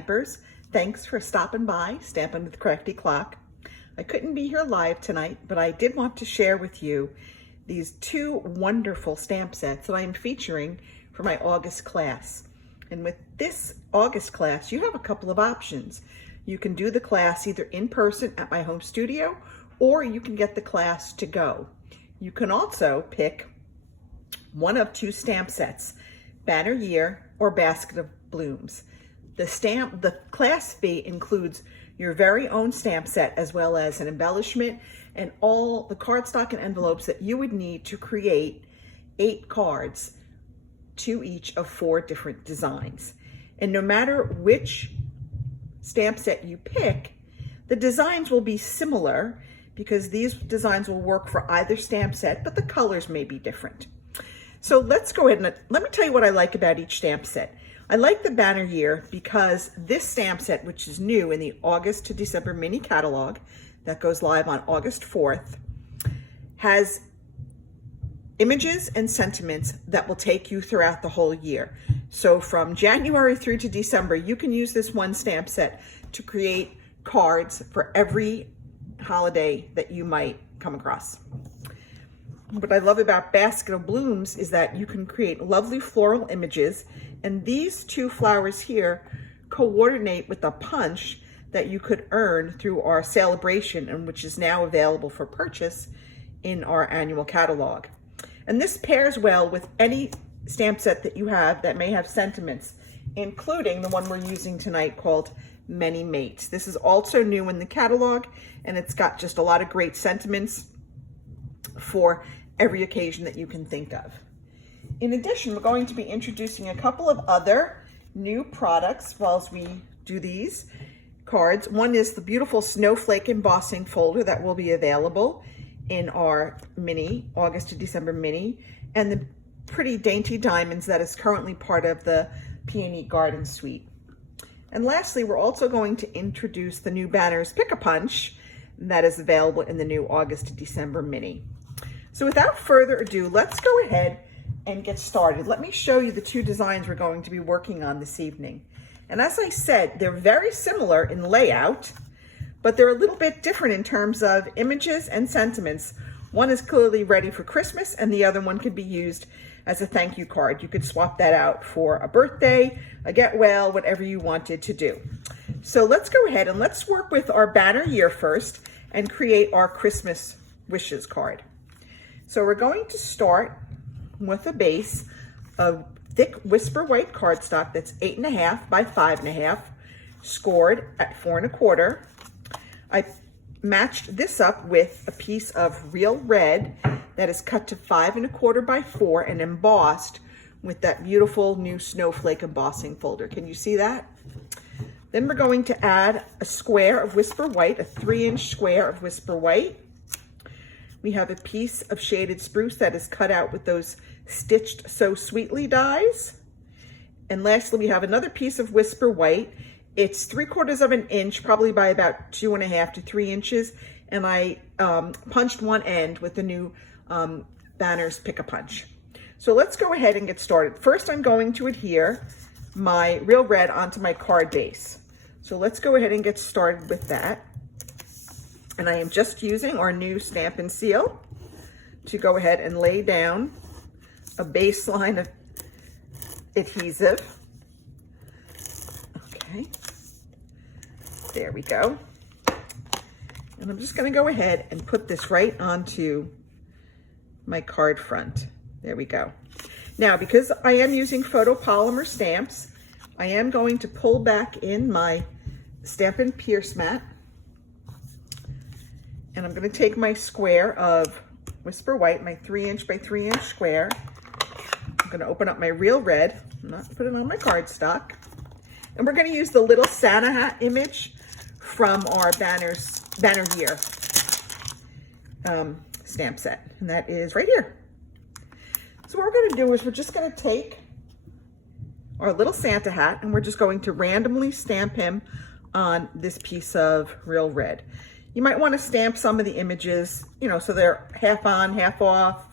Stampers. Thanks for stopping by, Stampin' with Judy Klock. I couldn't be here live tonight, but I did want to share with you these two wonderful stamp sets that I'm featuring for my August class. And with this August class, you have a couple of options. You can do the class either in person at my home studio, or you can get the class to go. You can also pick one of two stamp sets, Banner Year or Basket of Blooms. The class fee includes your very own stamp set, as well as an embellishment and all the cardstock and envelopes that you would need to create 8 cards, to each of 4 different designs. And no matter which stamp set you pick, the designs will be similar because these designs will work for either stamp set, but the colors may be different. So let's go ahead and let me tell you what I like about each stamp set. I like the Banner Year because this stamp set, which is new in the August to December mini catalog that goes live on August 4th, has images and sentiments that will take you throughout the whole year. So from January through to December, you can use this one stamp set to create cards for every holiday that you might come across. What I love about Basket of Blooms is that you can create lovely floral images, and these 2 flowers here coordinate with a punch that you could earn through our celebration, and which is now available for purchase in our annual catalog. And this pairs well with any stamp set that you have that may have sentiments, including the one we're using tonight called Many Mates. This is also new in the catalog, and it's got just a lot of great sentiments for every occasion that you can think of. In addition, we're going to be introducing a couple of other new products whilst we do these cards. One is the beautiful snowflake embossing folder that will be available in our mini, August to December mini, and the pretty dainty diamonds that is currently part of the Peony Garden Suite. And lastly, we're also going to introduce the new Banners Pick-a-Punch that is available in the new August to December mini. So without further ado, let's go ahead and get started. Let me show you the 2 designs we're going to be working on this evening. And as I said, they're very similar in layout, but they're a little bit different in terms of images and sentiments. One is clearly ready for Christmas, and the other one could be used as a thank you card. You could swap that out for a birthday, a get well, whatever you wanted to do. So let's go ahead and let's work with our Banner Year first and create our Christmas wishes card. So we're going to start with a base of thick Whisper White cardstock that's 8.5 by 5.5, scored at 4 1/4. I matched this up with a piece of real red that is cut to 5 1/4 by 4 and embossed with that beautiful new snowflake embossing folder. Can you see that? Then we're going to add a square of Whisper White, a 3-inch square of Whisper White. We have a piece of shaded spruce that is cut out with those stitched So Sweetly dies. And lastly, we have another piece of Whisper White. It's 3/4 of an inch, probably by about 2.5 to 3 inches. And I punched one end with the new Banners Pick-a-Punch. So let's go ahead and get started. First, I'm going to adhere my real red onto my card base. So let's go ahead and get started with that. And I am just using our new Stampin' Seal to go ahead and lay down a baseline of adhesive. Okay, there we go. And I'm just going to go ahead and put this right onto my card front. There we go. Now, because I am using photopolymer stamps, I am going to pull back in my Stampin' Pierce mat. And I'm going to take my square of Whisper White, my 3-inch by 3-inch square. I'm going to open up my real red, not put it on my cardstock. And we're going to use the little Santa hat image from our Banner Year stamp set. And that is right here. So what we're going to do is we're just going to take our little Santa hat and we're just going to randomly stamp him on this piece of real red. You might want to stamp some of the images, so they're half on, half off.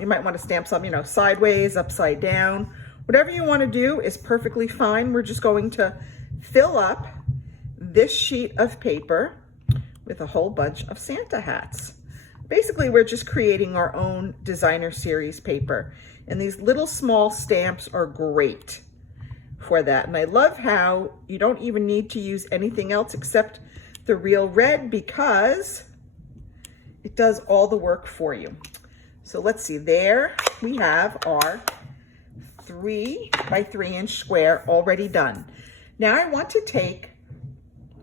You might want to stamp some, sideways, upside down. Whatever you want to do is perfectly fine. We're just going to fill up this sheet of paper with a whole bunch of Santa hats. Basically, we're just creating our own designer series paper. And these little small stamps are great for that. And I love how you don't even need to use anything else except the real red, because it does all the work for you. So let's see, there we have our 3 by 3 inch square already done. Now I want to take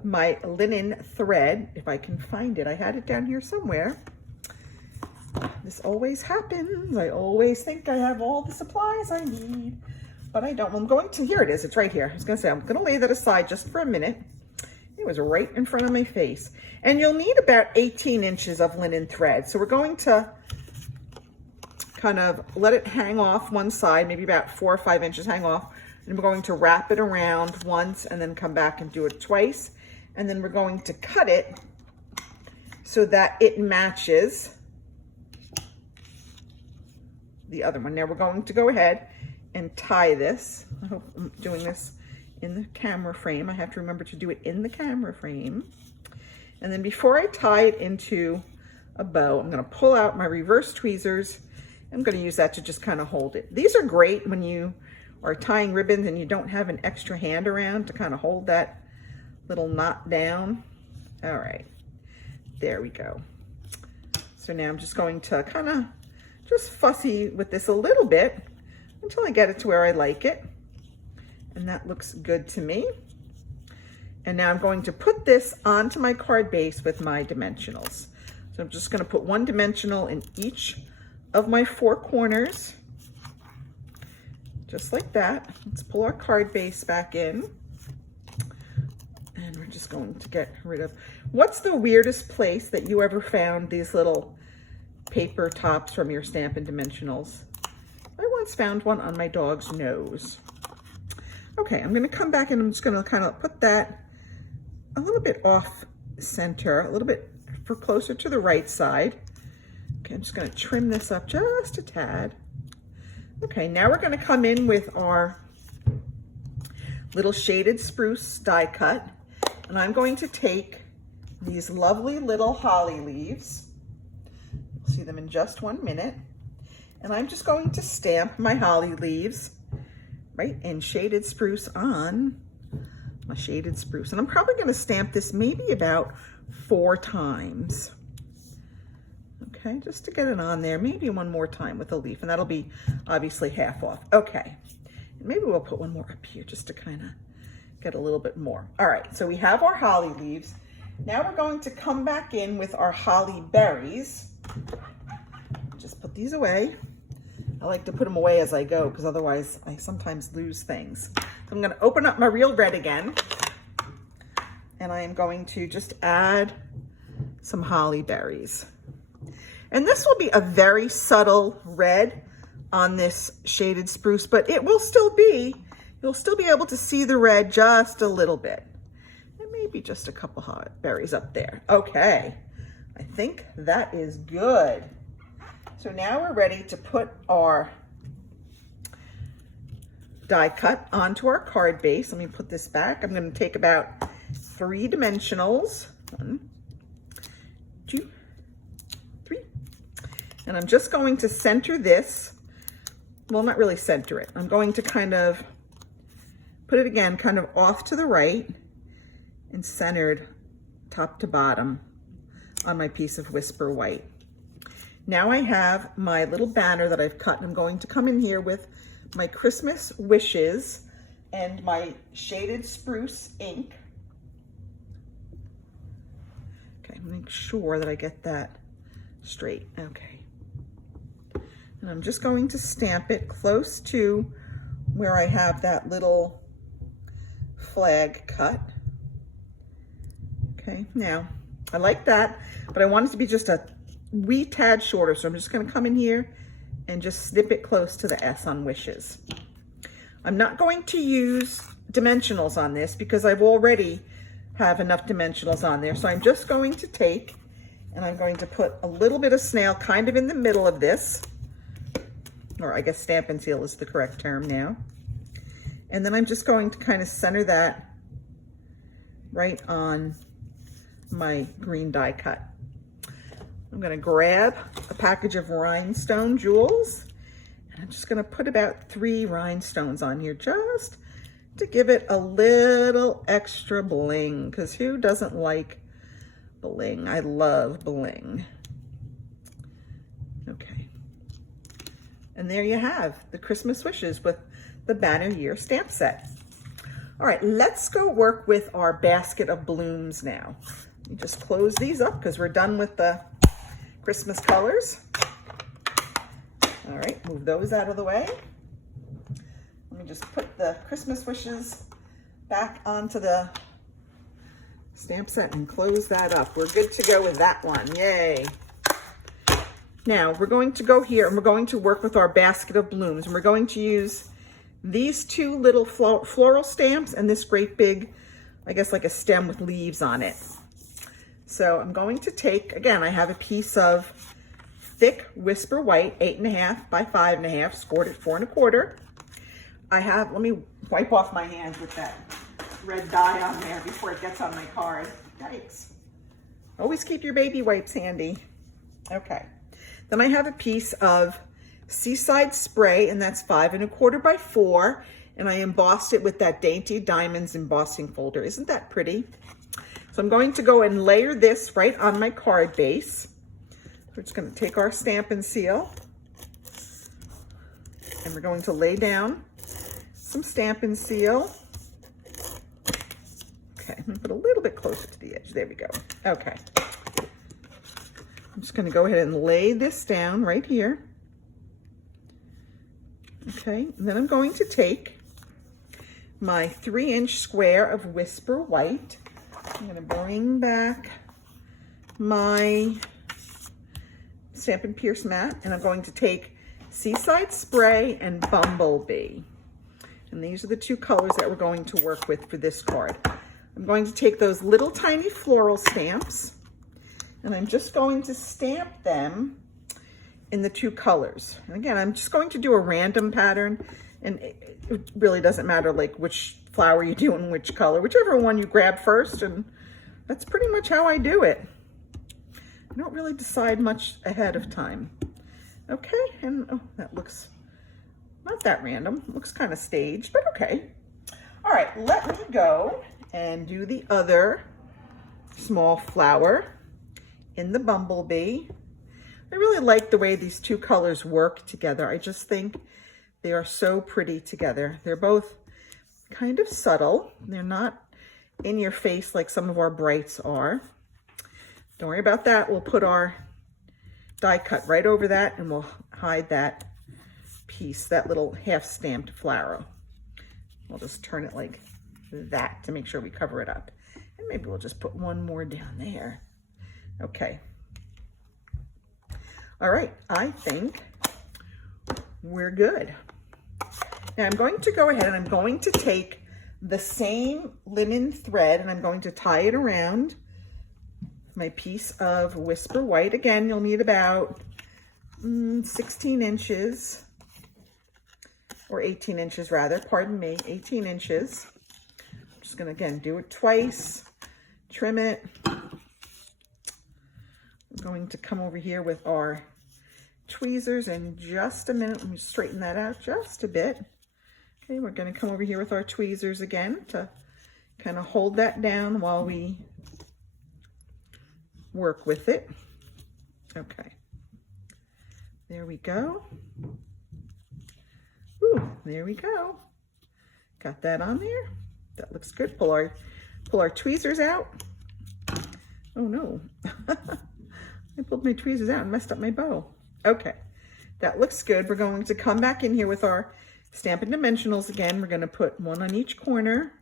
my linen thread, if I can find it. I had it down here somewhere. This always happens. I always think I have all the supplies I need, but I don't. I'm going to, here it is, it's right here. I was gonna say, I'm gonna lay that aside just for a minute. It was right in front of my face. And you'll need about 18 inches of linen thread. So we're going to kind of let it hang off one side, maybe about 4 or 5 inches hang off. And we're going to wrap it around once and then come back and do it twice. And then we're going to cut it so that it matches the other one. Now we're going to go ahead and tie this. I hope I'm doing this in the camera frame. I have to remember to do it in the camera frame. And then before I tie it into a bow, I'm going to pull out my reverse tweezers. I'm going to use that to just kind of hold it. These are great when you are tying ribbons and you don't have an extra hand around to kind of hold that little knot down. All right, there we go. So now I'm just going to kind of just fussy with this a little bit until I get it to where I like it. And that looks good to me. And now I'm going to put this onto my card base with my dimensionals. So I'm just going to put one dimensional in each of my 4 corners, just like that. Let's pull our card base back in. And we're just going to get rid of, what's the weirdest place that you ever found these little paper tops from your Stampin' dimensionals? I once found one on my dog's nose. Okay, I'm gonna come back and I'm just gonna kind of put that a little bit off center, a little bit for closer to the right side. Okay, I'm just gonna trim this up just a tad. Okay, now we're gonna come in with our little shaded spruce die cut, and I'm going to take these lovely little holly leaves. You'll see them in just 1 minute. And I'm just going to stamp my holly leaves right in shaded spruce on my shaded spruce. And I'm probably going to stamp this maybe about 4 times. Okay, just to get it on there, maybe one more time with a leaf, and that'll be obviously half off. Okay, and maybe we'll put one more up here just to kind of get a little bit more. All right, so we have our holly leaves. Now we're going to come back in with our holly berries. Just put these away. I like to put them away as I go because otherwise I sometimes lose things. So I'm going to open up my real red again, and I am going to just add some holly berries. And this will be a very subtle red on this shaded spruce, but it will still be, you'll still be able to see the red just a little bit. And maybe just a couple hot berries up there. Okay, I think that is good. So now we're ready to put our die cut onto our card base. Let me put this back. I'm going to take about 3 dimensionals. 1, 2, 3. And I'm just going to center this. Well, not really center it. I'm going to kind of put it again, kind of off to the right and centered top to bottom on my piece of Whisper White. Now I have my little banner that I've cut, and I'm going to come in here with my Christmas wishes and my shaded spruce ink. Okay, make sure that I get that straight. Okay. And I'm just going to stamp it close to where I have that little flag cut. Okay, now I like that, but I want it to be just a wee tad shorter, so I'm just going to come in here and just snip it close to the S on wishes. I'm not going to use dimensionals on this because I've already have enough dimensionals on there, so I'm just going to take and I'm going to put a little bit of snail kind of in the middle of this, or I guess Stampin' Seal is the correct term now, and then I'm just going to kind of center that right on my green die cut. I'm gonna grab a package of rhinestone jewels, and I'm just gonna put about 3 rhinestones on here just to give it a little extra bling, because who doesn't like bling? I love bling. Okay. And there you have the Christmas wishes with the Banner Year stamp set. All right, let's go work with our basket of blooms now. Let me just close these up because we're done with the Christmas colors. All right, move those out of the way. Let me just put the Christmas wishes back onto the stamp set and close that up. We're good to go with that one, yay. Now we're going to go here and we're going to work with our basket of blooms, and we're going to use these 2 little floral stamps and this great big, I guess like a stem with leaves on it. So I'm going to take, again, I have a piece of thick Whisper White, 8.5 by 5.5, scored at 4 1/4. I have, let me wipe off my hands with that red dye on there before it gets on my card. Yikes. Always keep your baby wipes handy. Okay. Then I have a piece of Seaside Spray, and that's 5 1/4 by 4, and I embossed it with that Dainty Diamonds embossing folder. Isn't that pretty? So I'm going to go and layer this right on my card base. We're just going to take our Stampin' Seal, and we're going to lay down some Stampin' Seal. Okay, I'm going to put a little bit closer to the edge. There we go. Okay. I'm just going to go ahead and lay this down right here. Okay, and then I'm going to take my 3-inch square of Whisper White. I'm going to bring back my Stampin' Pierce mat, and I'm going to take Seaside Spray and Bumblebee. And these are the 2 colors that we're going to work with for this card. I'm going to take those little tiny floral stamps, and I'm just going to stamp them in the 2 colors. And again, I'm just going to do a random pattern, and it really doesn't matter like which flower you do in which color, whichever one you grab first, and that's pretty much how I do it. I don't really decide much ahead of time. Okay, and oh, that looks not that random. It looks kind of staged, but okay. All right, let me go and do the other small flower in the Bumblebee. I really like the way these 2 colors work together. I just think they are so pretty together. They're both kind of subtle. They're not in your face like some of our brights are. Don't worry about that. We'll put our die cut right over that, and we'll hide that piece, that little half stamped flower. We'll just turn it like that to make sure we cover it up. And maybe we'll just put one more down there. Okay. All right, I think we're good. Now I'm going to go ahead and I'm going to take the same linen thread and I'm going to tie it around my piece of Whisper White. Again, you'll need about 16 inches, or 18 inches rather, pardon me, 18 inches. I'm just gonna, again, do it twice, trim it. I'm going to come over here with our tweezers in just a minute. Let me straighten that out just a bit. Okay, we're gonna come over here with our tweezers again to kind of hold that down while we work with it. Okay, there we go. Ooh, there we go. Got that on there. That looks good. Pull our tweezers out. Oh no. I pulled my tweezers out and messed up my bow. Okay, that looks good. We're going to come back in here with our Stampin' Dimensionals again. We're going to put one on each corner.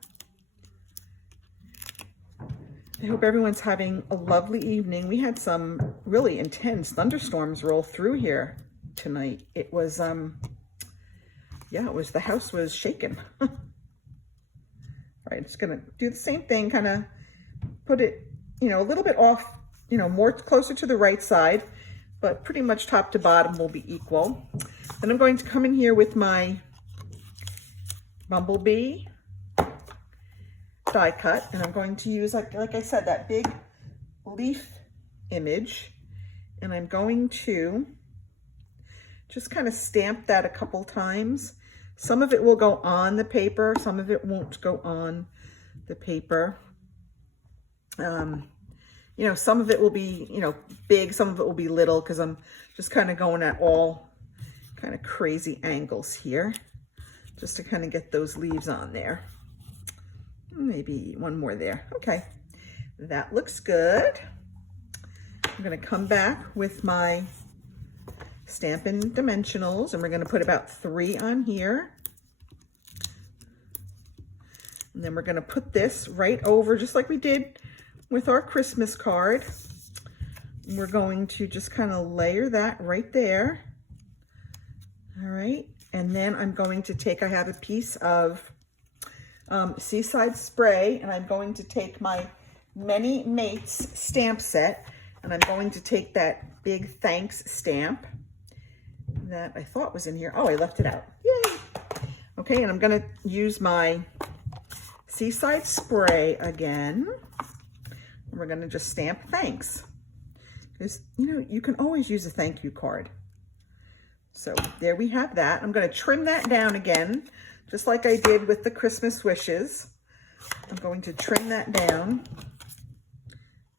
I hope everyone's having a lovely evening. We had some really intense thunderstorms roll through here tonight. It was, yeah, it was, the house was shaken. All right, just gonna do the same thing, kind of put it, you know, a little bit off, you know, more closer to the right side, but pretty much top to bottom will be equal. Then I'm going to come in here with my Bumblebee die cut, and I'm going to use, like I said, that big leaf image, and I'm going to just kind of stamp that a couple times. Some of it will go on the paper, some of it won't go on the paper. You know, some of it will be, you know, big, some of it will be little, because I'm just kind of going at all kind of crazy angles here, just to kind of get those leaves on there. Maybe one more there. Okay, that looks good. I'm going to come back with my Stampin' Dimensionals, and we're going to put about 3 on here. And then we're going to put this right over, just like we did with our Christmas card. We're going to just kind of layer that right there. All right, and then I'm going to take, I have a piece of Seaside Spray, and I'm going to take my Many Mates stamp set, and I'm going to take that big thanks stamp that I thought was in here. Oh, I left it out. Yay! Okay, and I'm going to use my Seaside Spray again. And we're going to just stamp thanks. Because, you know, you can always use a thank you card. So there we have that. I'm going to trim that down again, just like I did with the Christmas wishes. I'm going to trim that down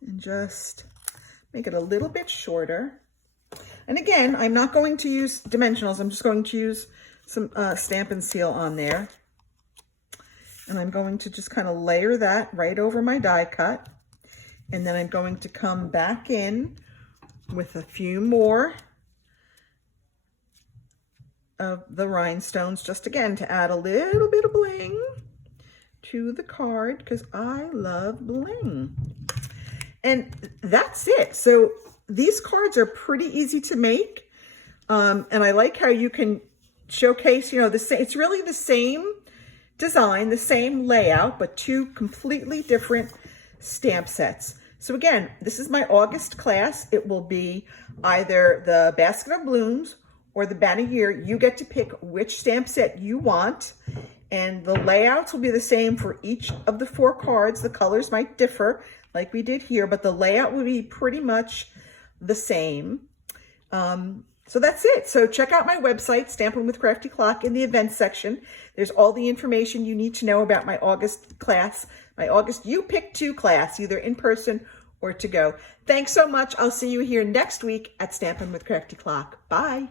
and just make it a little bit shorter. And again, I'm not going to use dimensionals. I'm just going to use some Stampin' Seal on there. And I'm going to just kind of layer that right over my die cut. And then I'm going to come back in with a few more of the rhinestones, just again to add a little bit of bling to the card, because I love bling. And that's it. So these cards are pretty easy to make. And I like how you can showcase, you know, it's really the same design, the same layout, but 2 completely different stamp sets. So again, this is my August class. It will be either the Basket of Blooms or the Banner Year. You get to pick which stamp set you want, and the layouts will be the same for each of the 4 cards. The colors might differ like we did here, but the layout will be pretty much the same. So that's it. So check out my website, Stampin' with Crafty Klock, in the events section. There's all the information you need to know about my August class, my August You Pick 2 class, either in person or to go. Thanks so much. I'll see you here next week at Stampin' with Crafty Klock. Bye.